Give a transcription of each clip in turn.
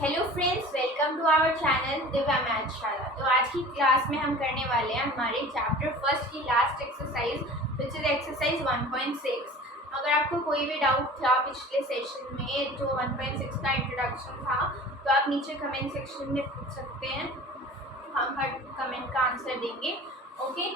Hello friends, welcome to our channel Divya Mathshala. तो आज की क्लास में हम करने वाले हैं हमारे चैप्टर फर्स्ट की last exercise which is exercise 1.6। अगर आपको कोई भी डाउट था पिछले सेशन में जो 1.6 का इंट्रोडक्शन था तो आप नीचे कमेंट सेक्शन में पूछ सकते हैं, हम हर कमेंट का आंसर देंगे। ओके,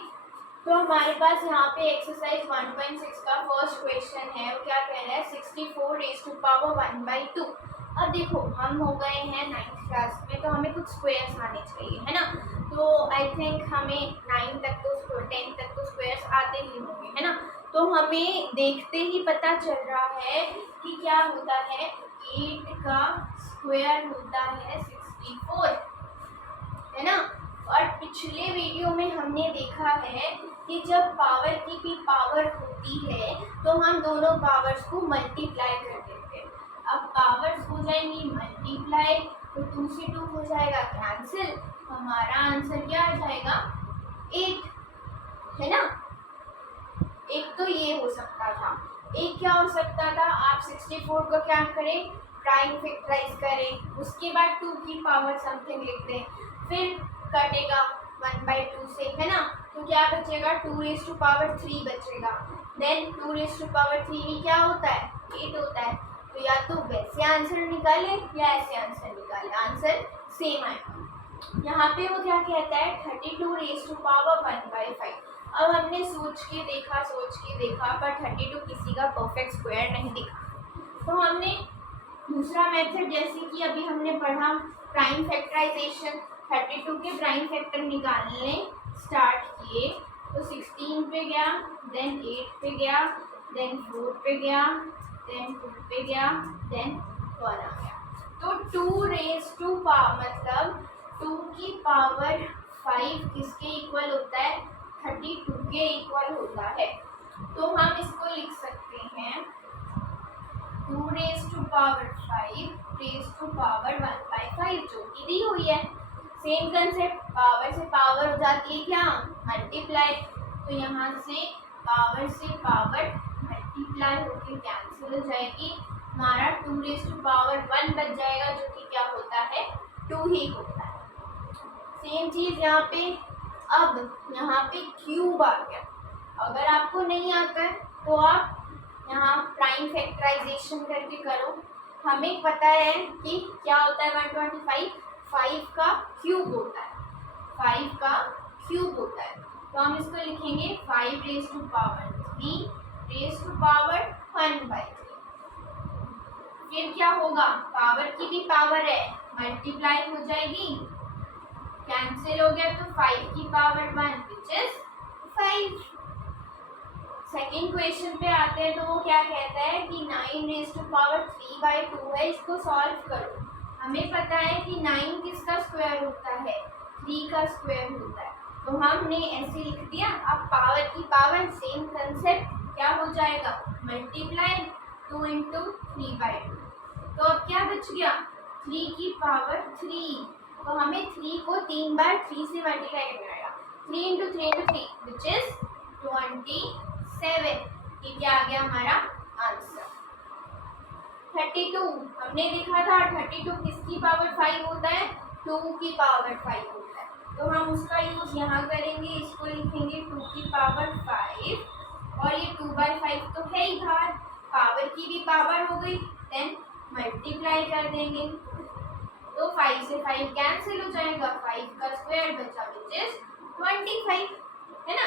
तो हमारे पास यहाँ पे एक्सरसाइज 1.6 का फर्स्ट क्वेश्चन है। वो क्या कह रहा है, 64 रेज़ टू पावर 1/2। अब देखो, हम हो गए हैं 9th क्लास में, तो हमें कुछ स्क्वायर्स आने चाहिए, है ना। तो आई थिंक हमें 9 तक तो 10 तक तो स्क्वायर्स आते ही होंगे, है ना। तो हमें देखते ही पता चल रहा है कि क्या होता है, 8 का स्क्वायर होता है 64, है ना। और पिछले वीडियो में हमने देखा है कि जब पावर की भी पावर होती है तो हम दोनों पावर्स को मल्टीप्लाई कर देते हैं। अब पावर्स हो जाएंगी मल्टीप्लाई, तो 2 से 2 हो जाएगा कैंसिल, हमारा आंसर क्या आ जाएगा 8, है ना। एक तो ये हो सकता था। एक क्या हो सकता था, आप 64 को क्या करें, प्राइम फैक्टराइज करें, उसके बाद 2 की पावर समथिंग लिख दें, फिर कटेगा 1/2 से, है ना। तो क्या बचेगा, 2 रेज़ टू पावर 3 बचेगा। देन 2 रेज़ टू पावर 3 क्या होता है, 8 होता है। तो या तो वैसे आंसर निकाले या ऐसे आंसर निकाले, आंसर सेम आएगा। यहाँ पे वो क्या कहता है, 32 रेज़ टू पावर 1/5। अब हमने सोच के देखा पर 32 किसी का परफेक्ट स्क्वायर नहीं दिखा। तो हमने दूसरा मेथड, जैसे कि अभी हमने पढ़ा प्राइम फैक्टराइजेशन, 32 के प्राइम फैक्टर निकालने स्टार्ट किए। तो 16 पे गया, देन 8 पे गया, देन 4 पे गया, देन 2 पे गया, देन 1 आ गया। तो 2 रेज़ टू पावर मतलब 2 की पावर 5 किसके इक्वल होता है, 32 के इक्वल होता है। तो हम इसको लिख सकते हैं 2 raise to power 5 raise to power 1/5, जो कि दी हुई है। सेम कंसेप्ट, पावर से पावर हो जाती है क्या, मल्टीप्लाई। तो यहाँ से पावर मल्टीप्लाई होकर कैंसिल हो जाएगी, हमारा 2 रेज़ टू पावर 1 बच जाएगा, जो कि क्या होता है 2 ही होता है। सेम चीज़ यहाँ पे। अब यहाँ पे क्यूब आ गया। अगर आपको नहीं आता है तो आप यहाँ प्राइम फैक्टराइजेशन करके करो। हमें पता है कि क्या होता है 125, 5 का क्यूब होता है, 5 का क्यूब होता है। तो हम इसको लिखेंगे 5 raise to power 3 raise to power 1/3। फिर क्या होगा, पावर की भी पावर है, मल्टीप्लाई हो जाएगी, कैंसिल हो गया, तो 5 की power 1 which is 5। Second question पे आते हैं। तो वो क्या कहता है कि 9 रेज़ टू पावर 3/2 है, इसको सॉल्व करो। हमें पता है कि 9 किसका स्क्वायर होता है, 3 का स्क्वायर होता है। तो हमने ऐसे लिख दिया। अब पावर की पावर, सेम कंसेप्ट, क्या हो जाएगा मल्टीप्लाई, 2 × 3/2। तो अब क्या बच गया, 3 की पावर 3। तो हमें 3 को 3 बार 3 से मल्टीप्लाई करना पड़ेगा, 3 × 3 × 3 विच इज 27। ये क्या आ गया हमारा आंसर। 32 हमने देखा था, 32 किसकी पावर 5 होता है, 2 की पावर 5 होता है। तो हम उसका यूज यहाँ करेंगे, इसको लिखेंगे 2 की पावर 5, और ये 2/5 तो है ही बाहर, पावर की भी पावर हो गई, देन मल्टीप्लाई कर देंगे। तो 5 से 5 कैंसिल हो जाएगा, 5 का स्क्वायर बचा विच इज 25, है ना।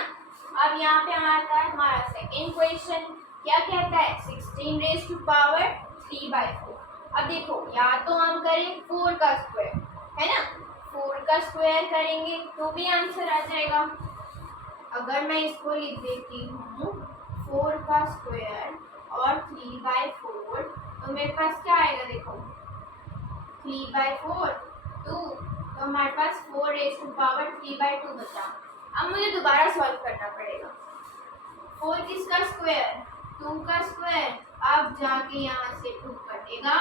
अब यहाँ पे आता है हमारा सेकेंड क्वेश्चन। क्या कहता है, 16 रेज़ टू पावर 3/4। अब देखो, या तो हम करें 4 का स्क्वायर, है ना, 4 का स्क्वायर करेंगे तो भी आंसर आ जाएगा। अगर मैं इसको लिख देती हूँ 4 का स्क्वायर और 3/4, तो मेरे पास क्या आएगा, देखो 3/4 2, तो हमारे पास 4 रेज़ टू पावर 3/2 बचा। अब मुझे दोबारा सॉल्व करना पड़ेगा। 4 किसका स्क्वायर, 2 का स्क्वायर, अब जाके यहाँ से 2 कटेगा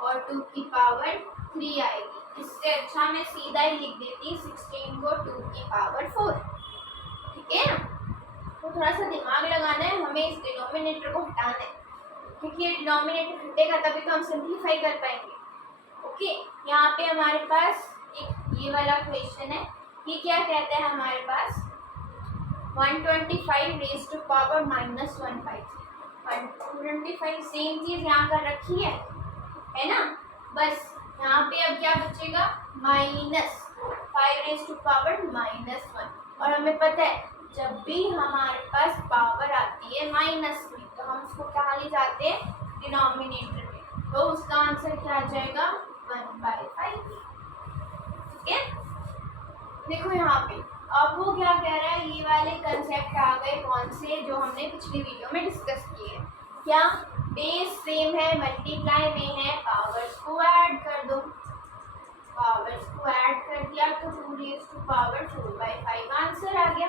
और 2 की पावर 3 आएगी। इससे अच्छा मैं सीधा ही लिख देती 16 को 2 की पावर 4, ठीक है। तो थोड़ा सा दिमाग लगाना है, हमें इस डिनोमिनेटर को हटाना है, क्योंकि ये डिनोमिनेटर हटेगा तभी तो हम सिंप्लीफाई कर पाएंगे। ओके, यहाँ पे हमारे पास एक ये वाला क्वेश्चन है। ये क्या कहता है हमारे पास 125 रेज़ टू पावर -1/3। 125 सेम चीज यहाँ कर रखी है ना। बस यहाँ पे अब क्या बचेगा -5 रेज़ टू पावर -1। और हमें पता है जब भी हमारे पास पावर आती है माइनस में तो हम उसको कहाँ ले जाते हैं डिनोमिनेटर में, तो उसका आंसर क्या आ जाएगा 1/5। ठीक है, देखो यहाँ पे अब वो क्या कह रहा है, ये वाले कंसेप्ट आ गए कौन से जो हमने पिछली वीडियो में डिस्कस किए। क्या बेस सेम है, मल्टीप्लाई में है, पावर्स को ऐड कर दो। पावर्स को ऐड कर दिया तो 2 रेज़ टू पावर 4/5 आंसर आ गया।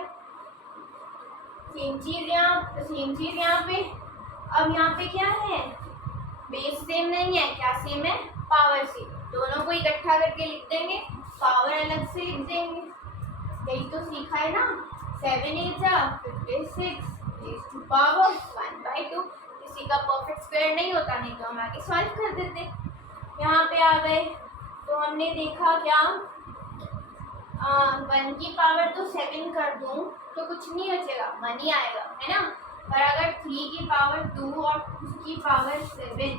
सेम चीज यहाँ पे। अब यहाँ पे क्या है, बेस सेम नहीं है, क्या सेम है पावर सेम। दोनों को इकट्ठा करके लिख देंगे, पावर अलग से लिख देंगे। यही तो सीखा है ना। 7 8 56 रेज़ टू पावर 1/2। किसी का परफेक्ट स्क्वायर नहीं होता, नहीं तो हम आगे सॉल्व कर देते। यहाँ पे आ गए तो हमने देखा क्या 1 की पावर तो 7 कर दूं तो कुछ नहीं बचेगा, 1 ही आएगा, है ना। पर अगर 3 की पावर 2 और उसकी पावर 7,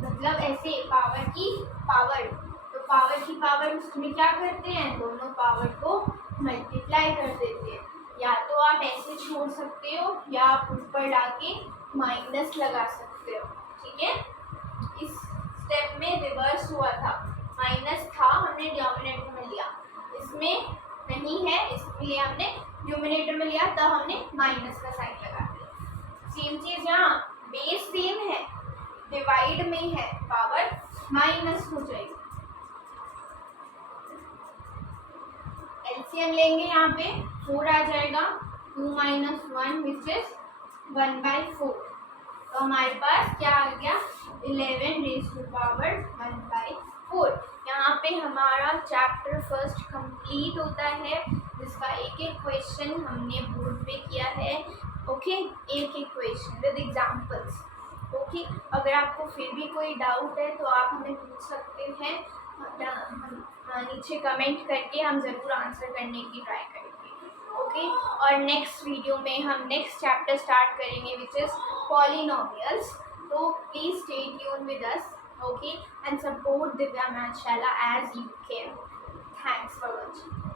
मतलब ऐसे पावर की पावर, तो पावर की पावर उसमें क्या करते हैं, दोनों पावर को मल्टीप्लाई कर देते हैं। या तो आप ऐसे छोड़ सकते हो या आप ऊपर लाके माइनस लगा सकते हो। ठीक है, इस स्टेप में रिवर्स हुआ था, माइनस था हमने डिनोमिनेटर में लिया, इसमें नहीं है इसलिए हमने न्यूमिनेटर में लिया, तब हमने माइनस का साइन लगा दिया। सेम चीज यहाँ, बेस सेम है, डिवाइड में है, पावर माइनस हो जाएगी। एलसीएम लेंगे, यहाँ पे 4 आ जाएगा, 2 - 1 विच इज 1/4। तो हमारे पास क्या आ गया 11 रेज़ टू पावर 1/4। यहाँ पे हमारा चैप्टर फर्स्ट कंप्लीट होता है, जिसका एक एक क्वेश्चन हमने बोर्ड पे किया है। ओके, एक एक क्वेश्चन विद एग्जांपल्स। ओके, अगर आपको फिर भी कोई डाउट है तो आप हमें पूछ सकते हैं नीचे कमेंट करके, हम ज़रूर आंसर करने की ट्राई करेंगे। ओके, और नेक्स्ट वीडियो में हम नेक्स्ट चैप्टर स्टार्ट करेंगे विच इज़ पॉलिनोमियल्स। तो please stay tune with us, okay, and support Divya Mathshala as you can. Thanks for watching.